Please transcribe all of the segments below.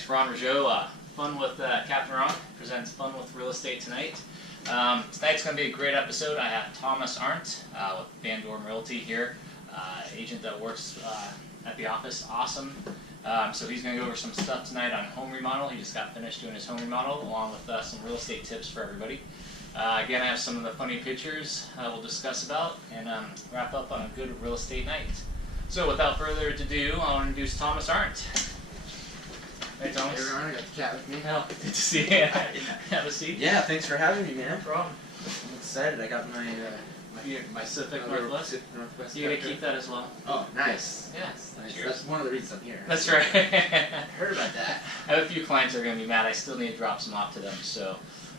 Thanks, Ron Rougeaux. Fun with Captain Ron presents Fun with Real Estate tonight. Tonight's going to be a great episode. I have Thomas Arndt with Van Dorm Realty here, agent that works at the office. Awesome. So he's going to go over some stuff tonight on home remodel. He just got finished doing his home remodel, along with some real estate tips for everybody. Again, I have some of the funny pictures we'll discuss about and wrap up on a good real estate night. So without further ado, I'll introduce Thomas Arndt. Hey, Thomas. Hey, Ron, I got the cat with me. Oh, good to see you. Have a seat. Yeah, thanks for having me, man. No problem. I'm excited. I got my Pacific Northwest. Northwest. You gonna keep that as well? Oh, nice. Yeah. Nice. That's one of the reasons I'm here. That's right. I heard about that. I have a few clients that are gonna be mad. I still need to drop some off to them. So.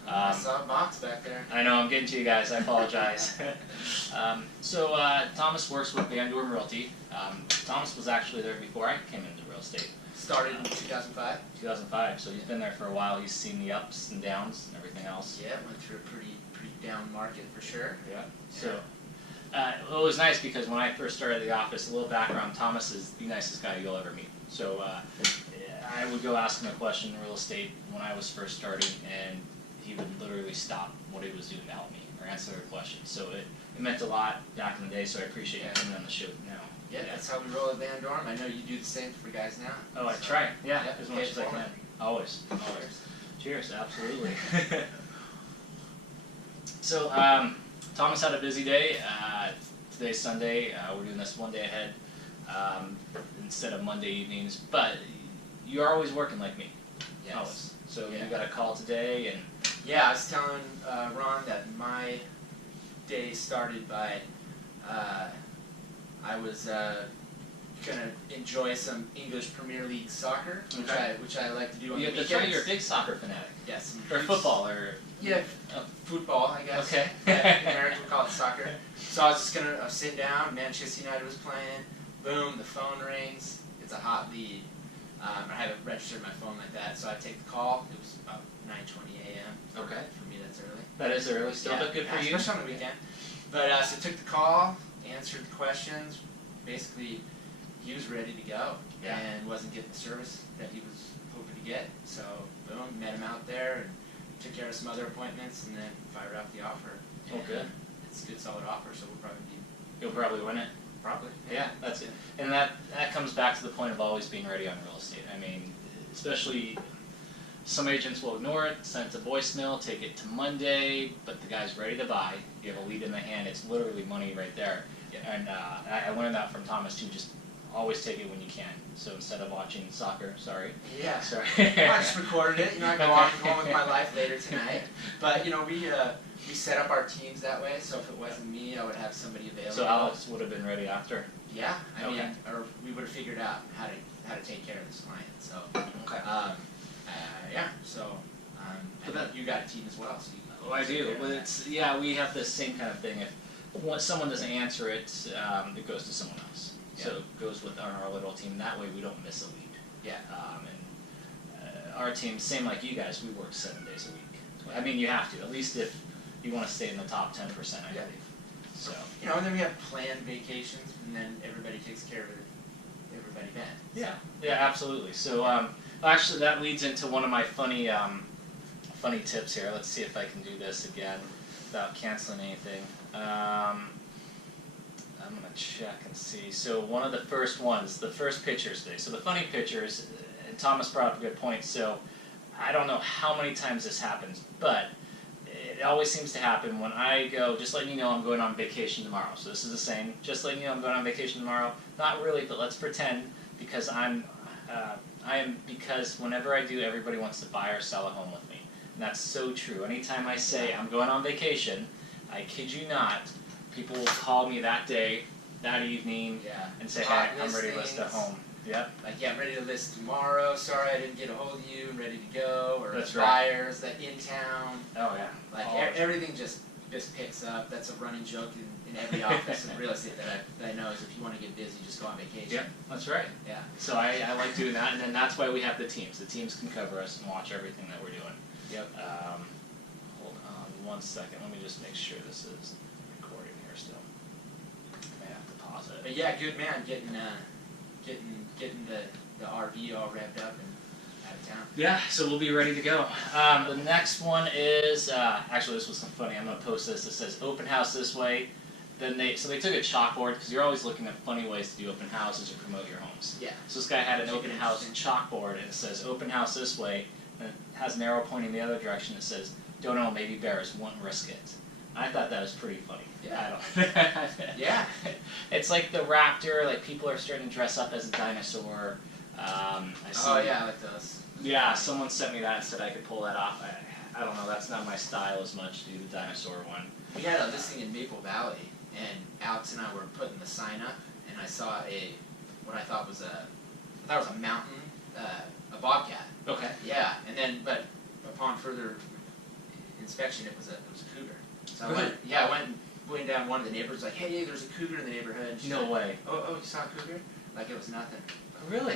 I saw a box back there. I know, I'm getting to you guys. I apologize. Thomas works with Van Dorm Realty. Thomas was actually there before I came into real estate. Started in 2005. 2005. So he's been there for a while. He's seen the ups and downs and everything else. Yeah, went through a pretty down market for sure. Yeah. So it was nice because when I first started the office, a little background, Thomas is the nicest guy you'll ever meet. So I would go ask him a question in real estate when I was first starting, and he would literally stop what he was doing to help me or answer a question. So it meant a lot back in the day, so I appreciate you coming on the show now. Yeah, that's how we roll at Van Dorm. I know you do the same for guys now. Oh, I try. Yeah, as much as I can. Always. Always. Cheers, absolutely. So, Thomas had a busy day. Today's Sunday. We're doing this one day ahead instead of Monday evenings. But you're always working like me. Yes. Always. So you got a call today, and yeah, I was telling Ron that my day started by I was gonna enjoy some English Premier League soccer, which I like to do on the weekends. That's right, you're a big soccer fanatic. Yes. Or football, or football, I guess. Okay. Americans would call it soccer. So I was sitting down. Manchester United was playing. Boom, the phone rings. It's a hot lead. I haven't registered my phone like that, so I take the call. It was about 9:20 a.m. Okay. For me, that's early. That is early still, but good for you. Especially on the weekend. But so I took the call, answered the questions. Basically, he was ready to go and wasn't getting the service that he was hoping to get. So, boom, met him out there and took care of some other appointments, and then fired off the offer. Oh, good. It's a good, solid offer, so we'll probably be. You'll probably win it. Probably. Yeah, that's it. And that comes back to the point of always being ready on real estate. I mean, especially some agents will ignore it, send it to voicemail, take it to Monday, but the guy's ready to buy. You have a lead in the hand. It's literally money right there. Yeah. And I learned that from Thomas too. Just always take it when you can. So instead of watching soccer, sorry. Yeah. Sorry. Well, I just recorded it. I go on with my life later tonight. But we set up our teams that way. So if it wasn't me, I would have somebody available. So Alex would have been ready after. Yeah. I mean, or we would have figured out how to take care of this client. So. Okay. Yeah. So. But you got a team as well. So I do. Well, we have the same kind of thing. If someone doesn't answer it, it goes to someone else. Yeah. So it goes with our little team. That way we don't miss a lead. Yeah. Our team, same like you guys, we work 7 days a week. Yeah. I mean, you have to, at least if you want to stay in the top 10%, I believe. So. And then we have planned vacations, and then everybody takes care of everybody then. Yeah. Yeah, absolutely. So actually, that leads into one of my funny tips here. Let's see if I can do this again without canceling anything. I'm going to check and see. So one of the first ones, the first pictures today. So the funny pictures, and Thomas brought up a good point. So I don't know how many times this happens, but it always seems to happen when I go, just letting you know I'm going on vacation tomorrow. So this is the same. Just letting you know I'm going on vacation tomorrow. Not really, but let's pretend, because because whenever I do, everybody wants to buy or sell a home with me. And that's so true. Anytime I say I'm going on vacation, I kid you not, people will call me that day, that evening, and say, hey, I'm ready to list a home. Yep. Like, yeah, I'm ready to list tomorrow. Sorry I didn't get a hold of you. I'm ready to go. Or that's buyers that in town. Oh, yeah. Like, everything just picks up. That's a running joke in every office in real estate that I know is if you want to get busy, just go on vacation. Yep, that's right. Yeah. So I like doing that, and then that's why we have the teams. The teams can cover us and watch everything that we're doing. Yep. Hold on 1 second. Let me just make sure this is recording here still. I may have to pause it. But yeah, good man, getting the RV all revved up and out of town. Yeah, so we'll be ready to go. The next one is, actually this was funny, I'm going to post this. It says open house this way. Then they took a chalkboard, because you're always looking at funny ways to do open houses or promote your homes. Yeah. So this guy had an open house chalkboard, and it says open house this way, and it has an arrow pointing the other direction that says, don't know, maybe bears, won't risk it. I thought that was pretty funny. Yeah. I don't. Yeah. It's like the raptor, like people are starting to dress up as a dinosaur. I see, Oh yeah, I like those. yeah, someone sent me that and said I could pull that off. I don't know, that's not my style as much to do the dinosaur one. We had a listing in Maple Valley, and Alex and I were putting the sign up, and I saw what I thought was a mountain, a bobcat. Okay. Yeah, and then but upon further inspection, it was a cougar. So I went down one of the neighbors like, hey, there's a cougar in the neighborhood. And she's No like, way. Oh, you saw a cougar? Like it was nothing. Really?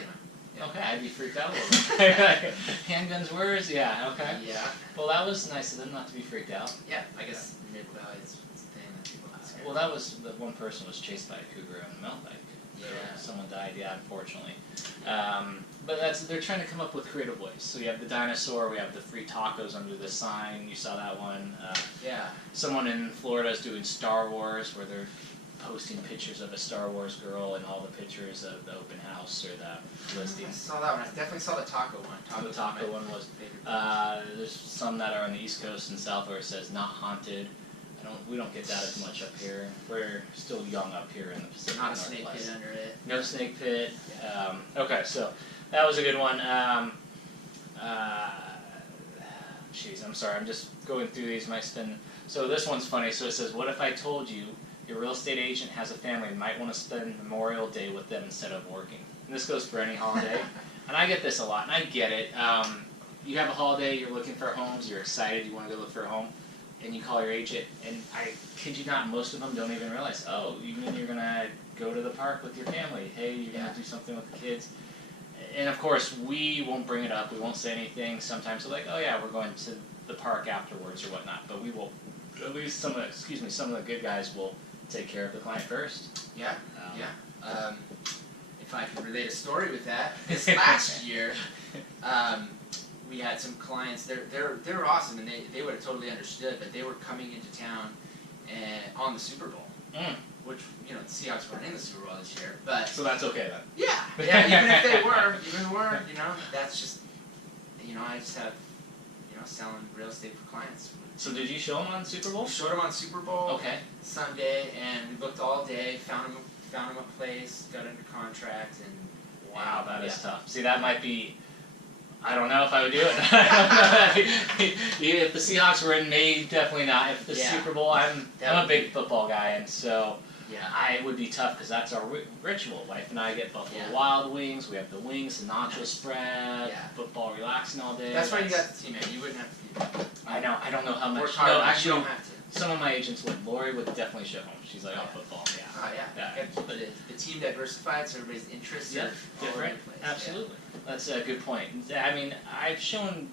Yeah. Okay, I'd be freaked out a little bit. Handguns, words, yeah, okay. Yeah. Well, that was nice of them not to be freaked out. Yeah, I guess Maple Valley is a thing that people get scared. Well, that was, the one person was chased by a cougar on a mountain bike. Yeah. Someone died, yeah, unfortunately. But they're trying to come up with creative ways. So you have the dinosaur, we have the free tacos under the sign, you saw that one. Yeah. Someone in Florida is doing Star Wars, where they're posting pictures of a Star Wars girl and all the pictures of the open house or the listing. I saw that one. I definitely saw the taco one. The taco one was. There's some that are on the East Coast and South where it says not haunted. We don't get that as much up here. We're still young up here in the Pacific Not a Northwest. snake pit under it. No snake pit. Okay, so that was a good one. Jeez, I'm sorry. I'm just going through these. So this one's funny. So it says, what if I told you your real estate agent has a family and might want to spend Memorial Day with them instead of working? And this goes for any holiday. And I get this a lot, and I get it. You have a holiday, you're looking for homes, you're excited, you want to go look for a home, and you call your agent, and I kid you not, most of them don't even realize, oh, you mean you're going to go to the park with your family? Hey, you're going to do something with the kids? And of course, we won't bring it up, we won't say anything. Sometimes they're like, oh yeah, we're going to the park afterwards or whatnot, but we will, at least some of the good guys will take care of the client first. Yeah, if I could relate a story with that, this last year, we had some clients. They're awesome, and they would have totally understood. But they were coming into town on the Super Bowl, which the Seahawks weren't in the Super Bowl this year. But so that's okay then. Yeah. Even if they were, that's just I just have selling real estate for clients. So did you show them on Super Bowl? Showed them on Super Bowl. Okay. Sunday, and we booked all day. Found them a place, got under contract, and wow, that is tough. See, that might be. I don't know if I would do it. If the Seahawks were in, maybe definitely not. If the Super Bowl, I'm a big football guy, and so I would be tough because that's our ritual. Wife and I get Buffalo Wild Wings. We have the wings, the nacho spread, football relaxing all day. That's why you got the team, man. You wouldn't have to do that. I know. I don't know how much. Work hard. No, actually, you don't have to. Some of my agents would. Lori would definitely show home. She's like, oh, football, Oh, yeah. But the team diversified, so everybody's interests are all over the place. Absolutely. That's a good point. I mean, I've shown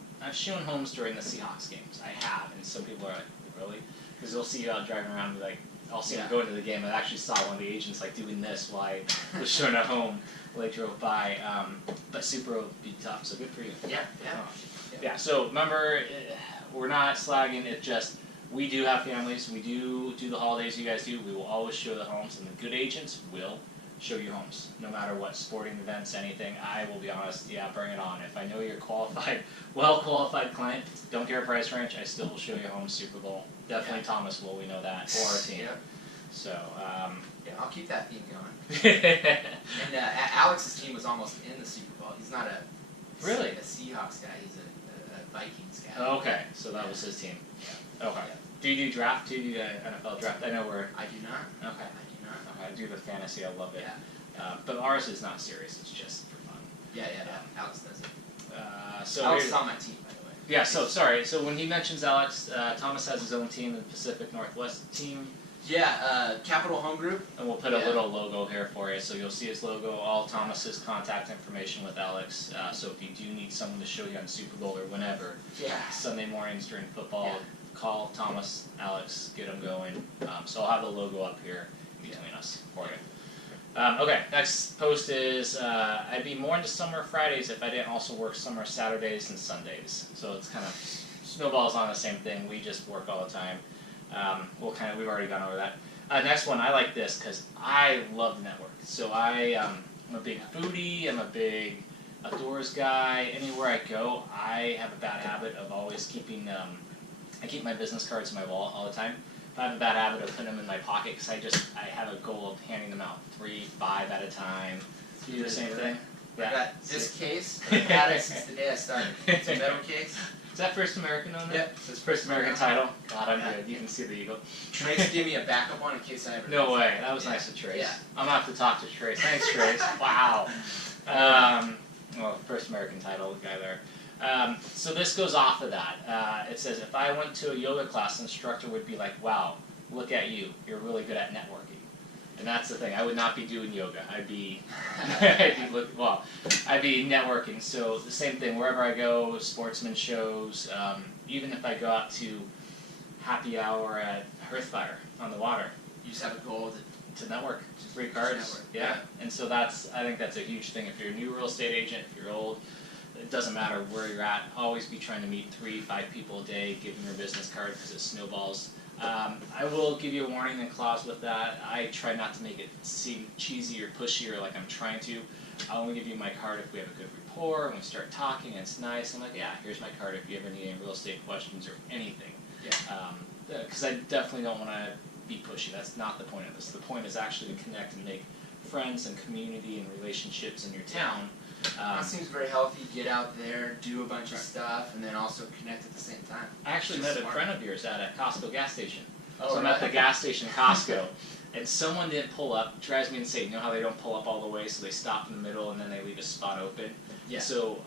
homes during the Seahawks games. I have, and some people are like, really? Because they'll see you out driving around and be like, I'll see them go into the game. I actually saw one of the agents like doing this while I was showing a home while I drove by. But Super would be tough, so good for you. Yeah. So remember, we're not slagging. It's just we do have families. We do the holidays you guys do. We will always show the homes, and the good agents will show you homes, no matter what, sporting events, anything. I will be honest, bring it on. If I know you're qualified, well-qualified client, don't care price range, I still will show you homes Super Bowl. Definitely Thomas will, we know that, or our team. So, I'll keep that theme going. And Alex's team was almost in the Super Bowl. He's not a Seahawks guy, he's a Vikings guy. Oh, okay, so that was his team. Okay. Do you do draft? Do you do NFL draft? I know we're... I do not. Okay. I I do the fantasy, I love it. But ours is not serious, it's just for fun. Alex does it. So Alex is on my team, by the way. Yeah, so sorry, so when he mentions Alex, Thomas has his own team, the Pacific Northwest team. Capital Home Group. And we'll put a little logo here for you, so you'll see his logo, all Thomas's contact information with Alex. So if you do need someone to show you on Super Bowl or whenever, Sunday mornings during football, call Thomas, Alex, get them going. So I'll have the logo up here between us for you. Okay, next post is I'd be more into summer Fridays if I didn't also work summer Saturdays and Sundays. So it's kind of snowballs on the same thing. We just work all the time. We've already gone over that. Next one, I like this because I love the network. So I'm a big foodie. I'm a big outdoors guy. Anywhere I go, I have a bad habit of always keeping. I keep my business cards in my wallet all the time. I have a bad habit of putting them in my pocket because I have a goal of handing them out 3, 5 at a time. Do you do the same thing? I got this case. I've had it since the day I started. It's a metal case. Is that First American on there? Yep. It's First American title. God, I'm good. You can see the eagle. Trace gave me a backup one in case I ever. No way. That was nice of Trace. Yeah. I'm gonna have to talk to Trace. Thanks, Trace. Wow. Well, First American title guy there. So this goes off of that. It says, if I went to a yoga class, the instructor would be like, wow, look at you. You're really good at networking. And that's the thing. I would not be doing yoga. I'd be networking. So the same thing. Wherever I go, sportsman shows, even if I go out to happy hour at Hearthfire on the water. You just have a goal to network. Free cards. Yeah. And so I think that's a huge thing. If you're a new real estate agent, if you're old, it doesn't matter where you're at. Always be trying to meet 3, 5 people a day. Give them your business card because it snowballs. I will give you a warning and clause with that. I try not to make it seem cheesy or pushy or like I'm trying to. I'll only give you my card if we have a good rapport and we start talking and it's nice. I'm like, yeah, here's my card if you ever need any real estate questions or anything. Because I definitely don't want to be pushy. That's not the point of this. The point is actually to connect and make friends and community and relationships in your town. That seems very healthy. Get out there, do a bunch of stuff, and then also connect at the same time. I actually met a friend of yours at a Costco gas station. Oh, so I'm at the gas station at Costco, and someone didn't pull up. Drives me insane. You know how they don't pull up all the way, so they stop in the middle and then they leave a spot open? Yeah. So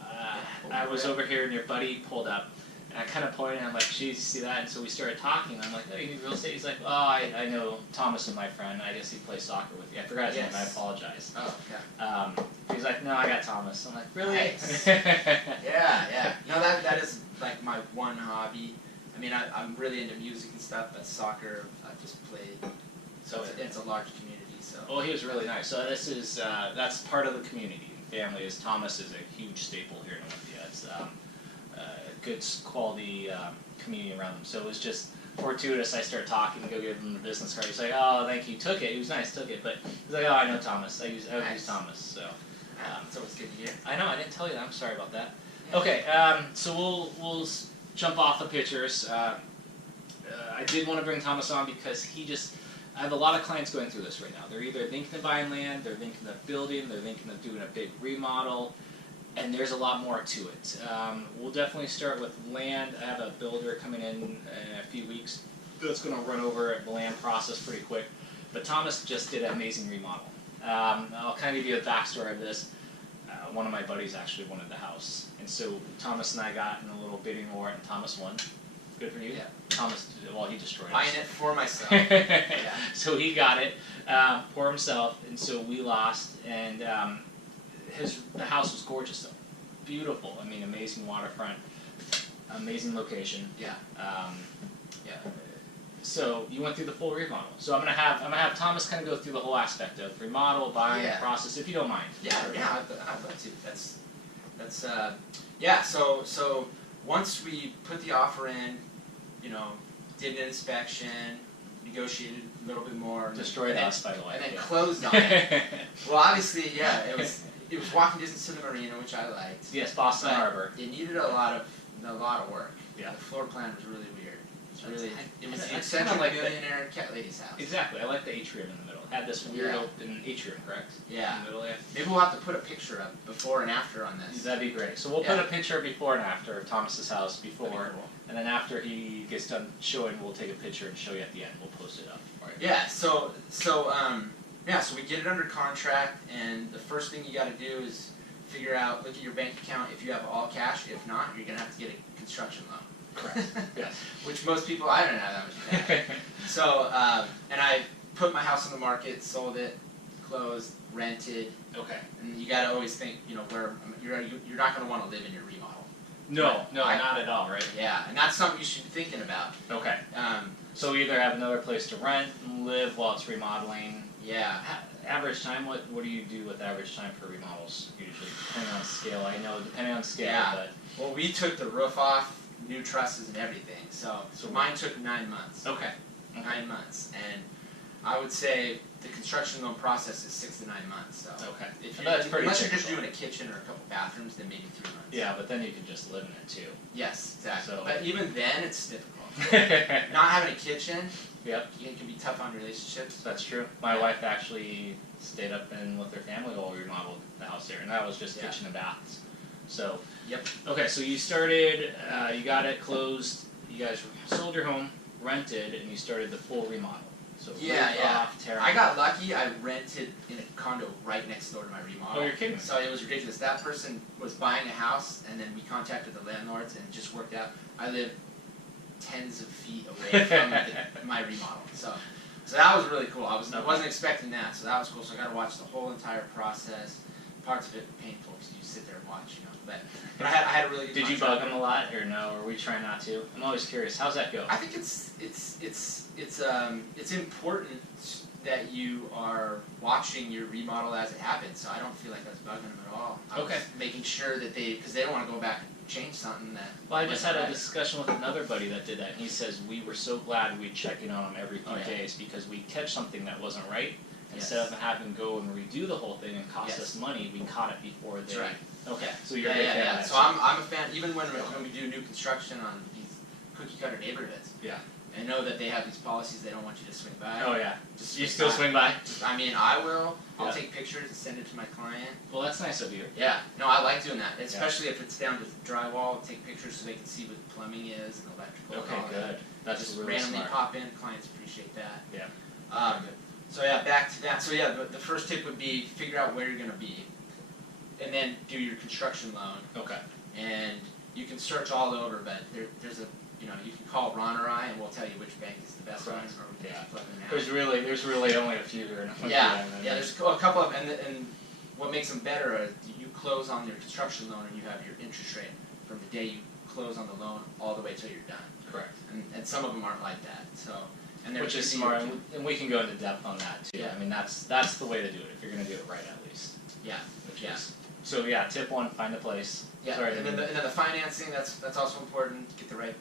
I was over here and your buddy pulled up. And I kind of pointed and I'm like, geez, you see that? And so we started talking. I'm like, oh, you need real estate? He's like, oh, I know Thomas and my friend. I guess he plays soccer with you. I forgot his name. I apologize. Oh, okay. He's like, no, I got Thomas. I'm like, really? Nice. Yeah. No, that is like my one hobby. I mean, I'm really into music and stuff, but soccer, I've just played. So it's a large community. So. Oh, he was really nice. So this is, that's part of the community. Family is Thomas is a huge staple here in Olympia. It's, good quality community around them. So it was just fortuitous. I started talking to go give him the business card. He's like, oh, thank you. Took it. He was nice. Took it. But he's like, oh, I know Thomas. I use Thomas. So it's always good to hear. I know. I didn't tell you that. I'm sorry about that. Okay. So we'll jump off the pictures. I did want to bring Thomas on because I have a lot of clients going through this right now. They're either thinking of buying land, they're thinking of building, they're thinking of doing a big remodel. And there's a lot more to it. We'll definitely start with land. I have a builder coming in a few weeks that's going to run over the land process pretty quick. But Thomas just did an amazing remodel. I'll kind of give you a backstory of this. One of my buddies actually wanted the house. And so Thomas and I got in a little bidding war and Thomas won. Good for you? Yeah. Thomas, well, he destroyed Buying us. it for myself. So he got it for himself, and so we lost. And the house was gorgeous though, beautiful. I mean, amazing waterfront, amazing location. Yeah. So you went through the full remodel. So I'm gonna have Thomas kind of go through the whole aspect of remodel, buying, process, if you don't mind. Yeah. I'd love to. So once we put the offer in, did an inspection, negotiated a little bit more. Destroyed us, by the way. And then closed on it. Well, obviously, it was walking distance to the marina, which I liked. Yes, Boston Harbor. It needed a lot of work. Yeah. The floor plan was really weird. It was the I eccentric like millionaire cat lady's house. Exactly. I like the atrium in the middle. Had this weird open atrium, correct? Yeah. In the middle, yeah. Maybe we'll have to put a picture up before and after on this. That'd be great. So we'll put a picture before and after of Thomas's house before, cool. And then after he gets done showing, we'll take a picture and show you at the end. We'll post it up. Right. Yeah. So we get it under contract, and the first thing you got to do is look at your bank account. If you have all cash, if not, you're gonna have to get a construction loan. Correct. Yes. Which most people, I don't have that much cash. So, and I put my house on the market, sold it, closed, rented. Okay. And you gotta always think, where you're not gonna want to live in your remodel. No, not at all, right? Yeah, and that's something you should be thinking about. Okay. So we either have another place to rent and live while it's remodeling. Yeah. average time, what do you do with average time for remodels usually? Depending on scale, I know depending on scale, Yeah. but Well, we took the roof off, new trusses and everything. So mine took 9 months. okay. 9 months, and I would say the construction loan process is 6 to 9 months. So Okay. if That's pretty unless you're just typical. doing a kitchen or a couple bathrooms, then maybe 3 months. Yeah, but then you can just live in it too. Yes, exactly. So- But even then, it's difficult. Yep. Not having a kitchen, it can be tough on relationships. That's true. My wife actually stayed up in with her family while we remodeled the house there, and that was just Yeah. kitchen and baths. So, Yep. okay, so you started, you got it closed, you guys sold your home, rented, and you started the full remodel. So Yeah, roof yeah. off, tear I off. got lucky. I rented in a condo right next door to my remodel. Oh, you're kidding me. So it was ridiculous. That person was buying a house, and then we contacted the landlords, and it just worked out. I live tens of feet away from my remodel. So that was really cool. I wasn't expecting that, so that was cool. So I got to watch the whole entire process. Parts of it painful because you sit there and watch, But I had a really good. Did you bug them a lot, or no? Or we try not to? I'm always curious. How's that go? I think it's important that you are watching your remodel as it happens. So I don't feel like I was bugging them at all. I was making sure that because they don't want to go back and change something that. Well, I just had a discussion with another buddy that did that, and he says we were so glad we check in on him every few days because we catch something that wasn't right. Instead of having to go and redo the whole thing and cost us money, we caught it before they. That's right. Okay, so you're a Yeah, big fan of that. So I'm a fan. Even when we do new construction on these cookie cutter neighborhoods. Yeah. I know that they have these policies they don't want you to swing by. Oh yeah. Just You still swing by? I mean, I will. I'll Yeah. take pictures and send it to my client. Well, that's nice of you. Yeah. No, I like doing that, especially if it's down to drywall. Take pictures so they can see what the plumbing is and electrical. Okay, and all good. that. That's Just really randomly smart. pop in. Clients appreciate that. Yeah. So yeah, back to that. So yeah, the first tip would be figure out where you're going to be, and then do your construction loan. Okay. And you can search all over, but there's a you can call Ron or I, and we'll tell you which bank is the best one, or we can plug them out. There's really only a few here. Yeah, there's a couple of, and what makes them better is you close on your construction loan, and you have your interest rate from the day you close on the loan all the way till you're done. Correct. And some of them aren't like that. So. Which is smart, and we can go into depth on that too. Yeah. I mean, that's the way to do it if you're going to do it right, at least. Yeah. So yeah, tip one: find a place. Yeah. Sorry, and then the financing that's also important. Get the right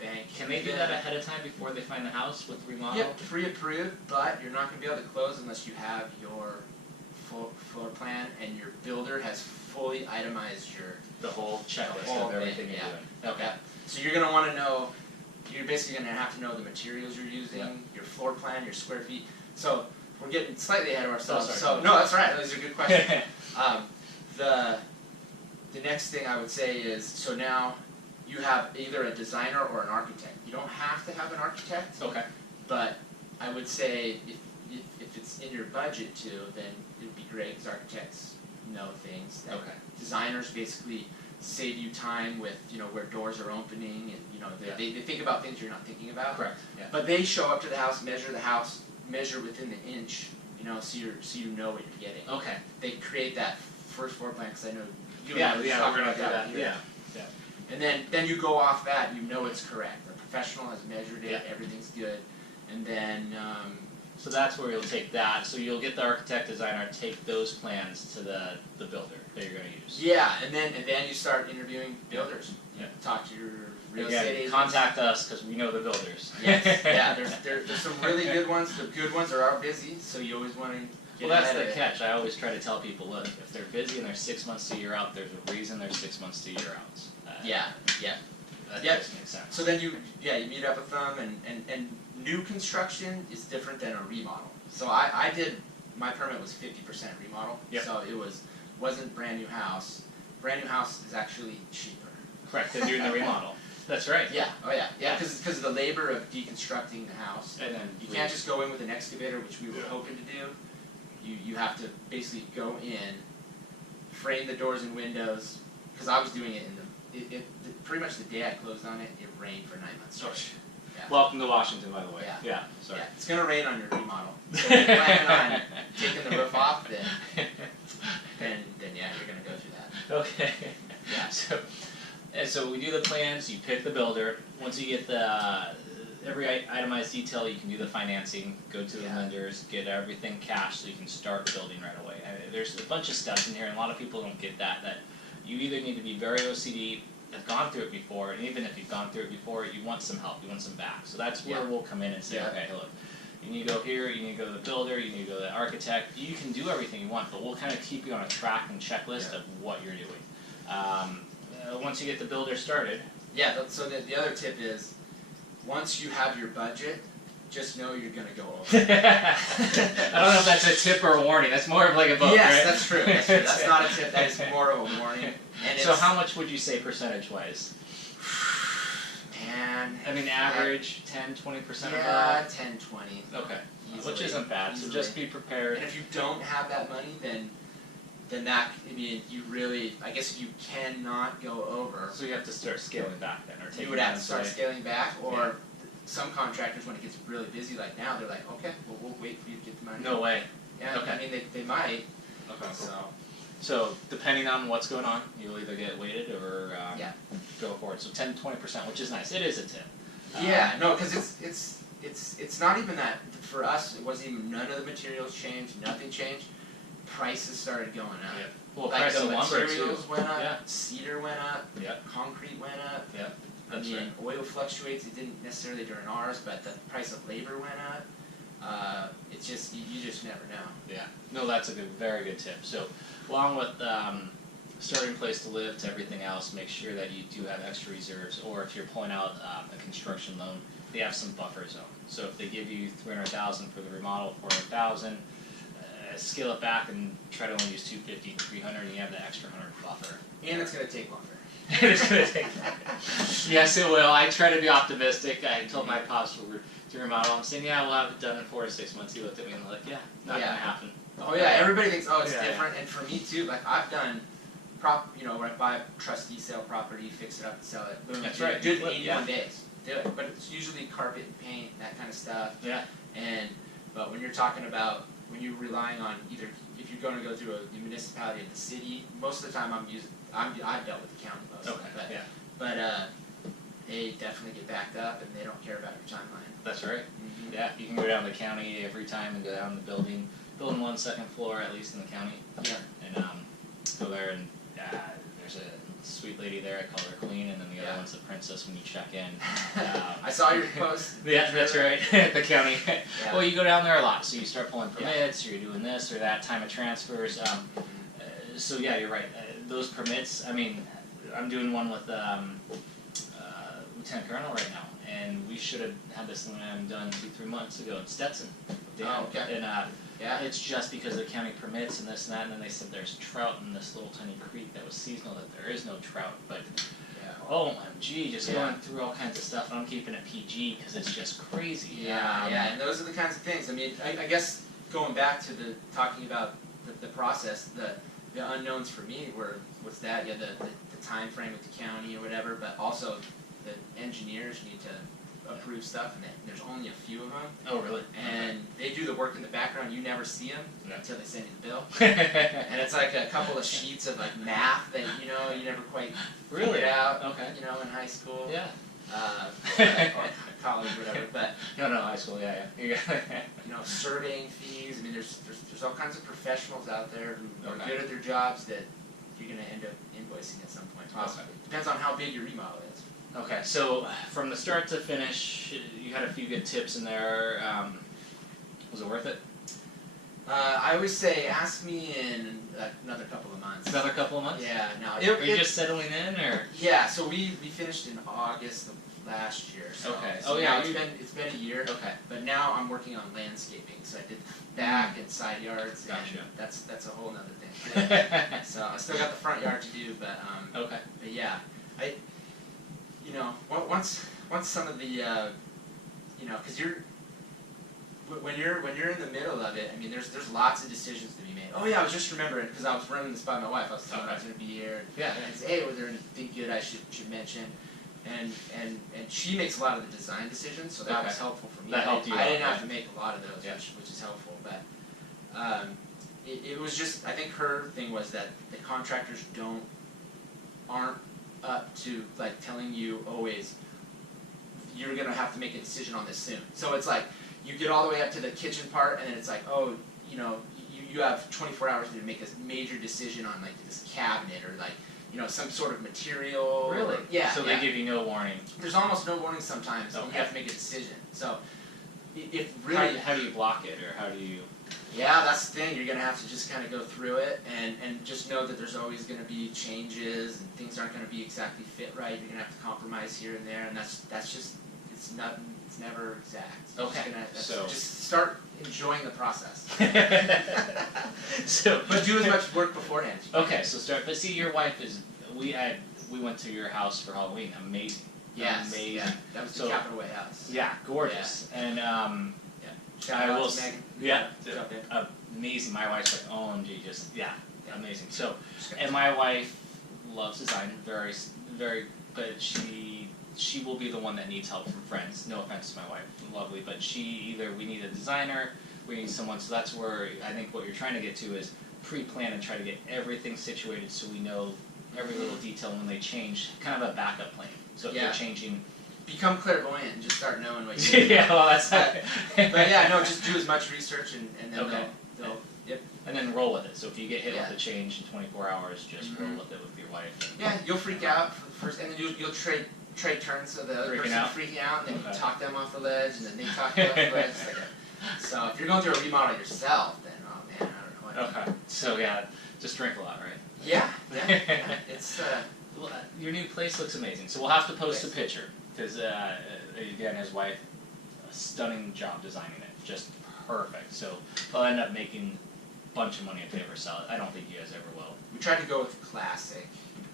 bank. Can they do that ahead of time before they find the house with the remodel? Yep, pre-approved, but you're not going to be able to close unless you have your full floor plan and your builder has fully itemized the whole checklist of everything you're doing. Okay. So you're going to want to know. You're basically going to have to know the materials you're using, your floor plan, your square feet. So we're getting slightly ahead of ourselves. Sorry. No, that's right. Those are good questions. The next thing I would say is, so now you have either a designer or an architect. You don't have to have an architect. Okay. But I would say if it's in your budget too, then it would be great because architects know things. Okay. Designers basically save you time with where doors are opening and they think about things you're not thinking about. Correct. Yeah. But they show up to the house, measure within the inch, so you know what you're getting. Okay. They create that first floor plan because I know you Yeah, and I we're talked gonna about do that. here. Yeah. And then you go off that, it's correct. The professional has measured it, Yeah. everything's good, and then. So that's where you'll take that. So you'll get the architect designer, take those plans to the builder that you're going to use. Yeah, and then you start interviewing builders. Yeah. Talk to your real Again, estate agents. contact us because we know the builders. Yes, yeah. There's some really good ones. The good ones are busy, so you always want to get Well, that's ahead the of it. catch. I always try to tell people, look, if they're busy and they're 6 months to a year out, there's a reason they're 6 months to a year out. Yeah. That Yep. just makes sense. So then you meet up with them, and new construction is different than a remodel. So I did, my permit was 50% remodel. Yep. So it wasn't brand new house. Brand new house is actually cheaper. Correct, than doing the remodel. That's right. Yeah, because of the labor of deconstructing the house. And then You can't just go in with an excavator, which we were hoping to do. You have to basically go in, frame the doors and windows, because I was doing it pretty much the day I closed on it, it rained for 9 months straight. Yeah. Welcome to Washington, by the way. Yeah. Sorry. Yeah, it's going to rain on your remodel. So if you're planning on taking the roof off, then yeah, you're going to go through that. Okay. Yeah. So we do the plans. You pick the builder. Once you get every itemized detail, you can do the financing, go to the lenders, get everything cash so you can start building right away. There's a bunch of steps in here, and a lot of people don't get that you either need to be very OCD, have gone through it before, and even if you've gone through it before, you want some help, you want some back. So that's where we'll come in and say, okay, look, you need to go here, you need to go to the builder, you need to go to the architect. You can do everything you want, but we'll kind of keep you on a track and checklist of what you're doing. Once you get the builder started. Yeah, so the other tip is, once you have your budget, just know you're going to go over. I don't know if that's a tip or a warning. That's more of like a book, yes, right? That's true. That's true. That's not a tip. That is more of a warning. And so how much would you say percentage-wise? Man, I mean, average 10, 20% yeah, above? 10, 20. Okay, easily, which isn't bad. easily. So just be prepared. And if you don't have that money, then that, I mean, you really, I guess you cannot go over. So you have to start scaling back then, or taking. You would have to start scaling back, or yeah. Some contractors, when it gets really busy like now, they're like, okay, well, we'll wait for you to get the money. No way. Yeah, okay. I mean, they might. Okay. So depending on what's going on, you'll either get weighted or go for it. So 10-20%, which is nice. It is a tip. Yeah, no, because it's not even that. For us, it wasn't even, none of the materials changed, nothing changed. Prices started going up. Yep. Well, like price of lumber materials too. went up, Yeah. cedar went up, Yep. concrete went up. Yep. I mean, oil fluctuates. It didn't necessarily during ours, but the price of labor went up. It's just, you just never know. Yeah. No, that's a very good tip. So, along with starting place to live to everything else, make sure that you do have extra reserves, or if you're pulling out a construction loan, they have some buffer zone. So if they give you $300,000 for the remodel, $400,000, scale it back and try to only use $250, $300, and you have the extra $100 buffer. And it's going to take longer. It's going to take longer. Yes, it will. I try to be optimistic. I told my pops we were doing remodel. I'm saying, yeah, we'll have it done in 4 to 6 months. He looked at me and like, yeah, not going to happen. Oh yeah, everybody thinks, oh, it's Yeah, different. And for me too, like I've done where I buy a trustee sale property, fix it up and sell it. Boom, That's do right. it. Do it in 81 days. Do it. But it's usually carpet and paint, that kind of stuff. Yeah. But when you're talking about, when you're relying on either, if you're going to go through a municipality or the city, most of the time I've dealt with the county most. Okay. But they definitely get backed up and they don't care about your timeline. That's right. Mm-hmm. Yeah, you can go down the county every time and go down the building 1 second floor at least in the county. Yeah. And go there and there's a sweet lady there. I call her Queen, and then the other one's the princess when you check in. I saw your post. Yeah, that's right. At the county. Yeah. Well, you go down there a lot, so you start pulling permits, or you're doing this or that, time of transfers. So yeah, you're right. Those permits. I mean, I'm doing one with Lieutenant Colonel right now, and we should have had this one done 2-3 months ago in Stetson. Oh, okay. And Yeah. it's just because of the county permits and this and that, and then they said there's trout in this little tiny creek that was seasonal, that there is no trout. But OMG, just going through all kinds of stuff, and I'm keeping it PG because it's just crazy. Yeah, and those are the kinds of things. I mean, I guess going back to talking about the process, the unknowns for me was that the time frame with the county or whatever, but also the engineers need to approve stuff, and there's only a few of them. Oh, really? And they do the work in the background. You never see them until they send you the bill. Okay. And it's like a couple of sheets of like math that you never quite Really? figured out. Okay. In high school. Yeah. Or college, whatever. But no, high school. Yeah. surveying fees. I mean, there's all kinds of professionals out there who are Okay. good at their jobs that you're going to end up invoicing at some point, possibly. Depends on how big your remodel is. Okay, so from the start to finish, you had a few good tips in there. Was it worth it? I always say, ask me in another couple of months. Another couple of months? Yeah, no. Are you just settling in, or? Yeah, so we finished in August of last year. So, Okay. So oh yeah. it's been a year. Okay. But now I'm working on landscaping, so I did back and side yards. Gotcha. And that's a whole other thing. So I still got the front yard to do, but Okay. But yeah, once some of the because when you're in the middle of it, I mean, there's lots of decisions to be made. Oh yeah, I was just remembering because I was running this by my wife. I was telling her I was going to be here. Yeah. And I said, hey, was there anything good I should mention? And she makes a lot of the design decisions, so that was helpful for me. That helped you I out, didn't have to make a lot of those, Yeah. which is helpful. But it was just, I think her thing was that the contractors aren't up to like telling you always, you're gonna have to make a decision on this soon. So it's like you get all the way up to the kitchen part, and then it's like, oh, you know, you have 24 hours to make a major decision on like this cabinet or like, you know, some sort of material. Really? Yeah. So they give you no warning. There's almost no warning sometimes. Okay. And you have to make a decision. So if really, How do you block it, or how do you? yeah, that's the thing. You're gonna have to just kind of go through it and just know that there's always gonna be changes and things aren't gonna be exactly fit right. You're gonna have to compromise here and there, and that's just it's never exact. You're Okay. so just start enjoying the process. So, but do as much work beforehand. Okay, so start. But see, your wife is. We went to your house for Halloween. Amazing. Yes. Amazing. Yeah. That was the Capital Way house. Yeah, gorgeous. Yeah. And Shout out to Megan. Yeah. Amazing. My wife's like, OMG, just amazing. So, and my wife loves design, very, but she will be the one that needs help from friends. No offense to my wife, lovely, but we need a designer, we need someone. So that's where I think what you're trying to get to is pre-plan and try to get everything situated so we know every little detail when they change. Kind of a backup plan. So if they're changing. Become clairvoyant and just start knowing what you're doing. Yeah, well, that's but yeah, no, just do as much research and then they'll and then roll with it. So if you get hit with a change in 24 hours, just roll with it with your wife. Yeah, you'll freak out for the first, and then you'll trade turns, so the other person's freaking out, and then you talk them off the ledge, and then they talk you off the ledge. So if you're going through a remodel yourself, then oh man, I don't know what. Okay. So yeah, just drink a lot, right? Yeah. It's your new place looks amazing. So we'll have to post a picture because again, his wife, a stunning job designing it, just perfect. So he'll end up making a bunch of money if they ever sell it. I don't think you guys ever will. We tried to go with classic.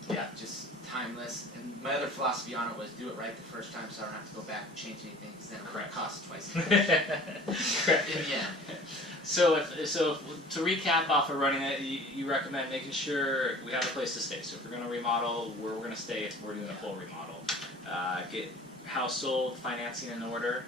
Yeah. Just timeless. And my other philosophy on it was do it right the first time, so I don't have to go back and change anything because then it costs twice as much. In the end. So to recap off of running it, you recommend making sure we have a place to stay. So if we're going to remodel, where we're going to stay if we're doing a full remodel. Get house sold, financing in order,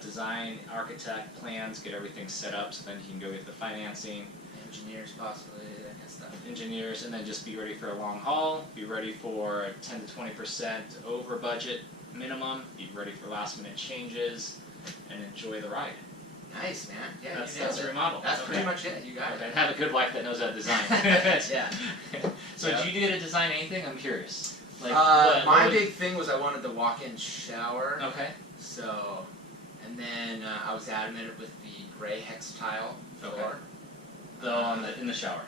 design, architect, plans, get everything set up so then you can go get the financing. Engineers possibly, that kind of stuff. Engineers, and then just be ready for a long haul, be ready for 10 to 20% over budget minimum, be ready for last minute changes, and enjoy the ride. Nice, man. Yeah, that's a remodel. That's pretty much it. You got it. And have a good wife that knows how to design. Yeah. So do you need to design anything? I'm curious. Like, my big thing was I wanted the walk-in shower. Okay. So, and then I was adamant with the gray hex tile floor. In the shower.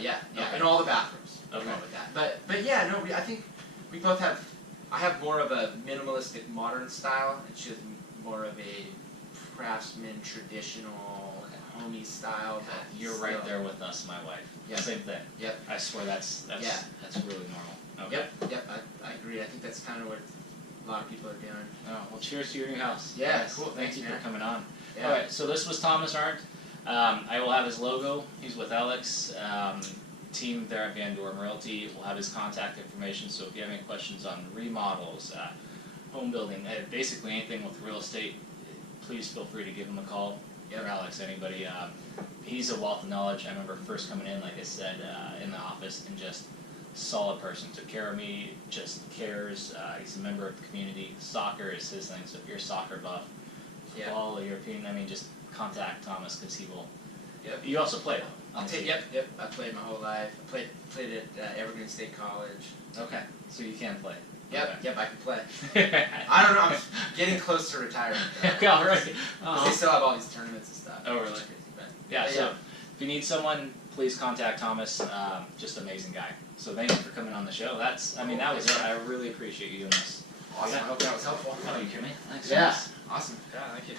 Yeah, in all the bathrooms. Okay. With that. But yeah, no, I think we both have. I have more of a minimalistic modern style, and she has more of a craftsman traditional homey style. But you're right there with us, my wife. Yep. Same thing. Yep. I swear that's really normal. Okay. Yep. I agree. I think that's kind of what a lot of people are doing. Oh, well, cheers to your new house. Yeah, yes. cool. Thank you for coming on. Yeah. All right, so this was Thomas Arndt. I will have his logo. He's with Alex. Team there at Van Dorm Realty. We'll have his contact information, so if you have any questions on remodels, home building, basically anything with real estate, please feel free to give him a call. Or Alex, anybody. He's a wealth of knowledge. I remember first coming in, like I said, in the office, and just solid person. Took care of me, just cares. He's a member of the community. Soccer is his thing, so if you're a soccer buff, football, European, I mean, just contact Thomas because he will. Yep. You also play though. Yep. I played my whole life. I played at Evergreen State College. Okay, so you can play. Yep, Okay. I can play. I don't know. I'm getting close to retirement. All right. They still have all these tournaments and stuff. Oh, really? Crazy, but So if you need someone, please contact Thomas. Just amazing guy. So thank you for coming on the show. That was it. I really appreciate you doing this. Awesome. I hope that was helpful. Oh, you kidding me? Thanks. Yeah. Awesome. Yeah, thank you.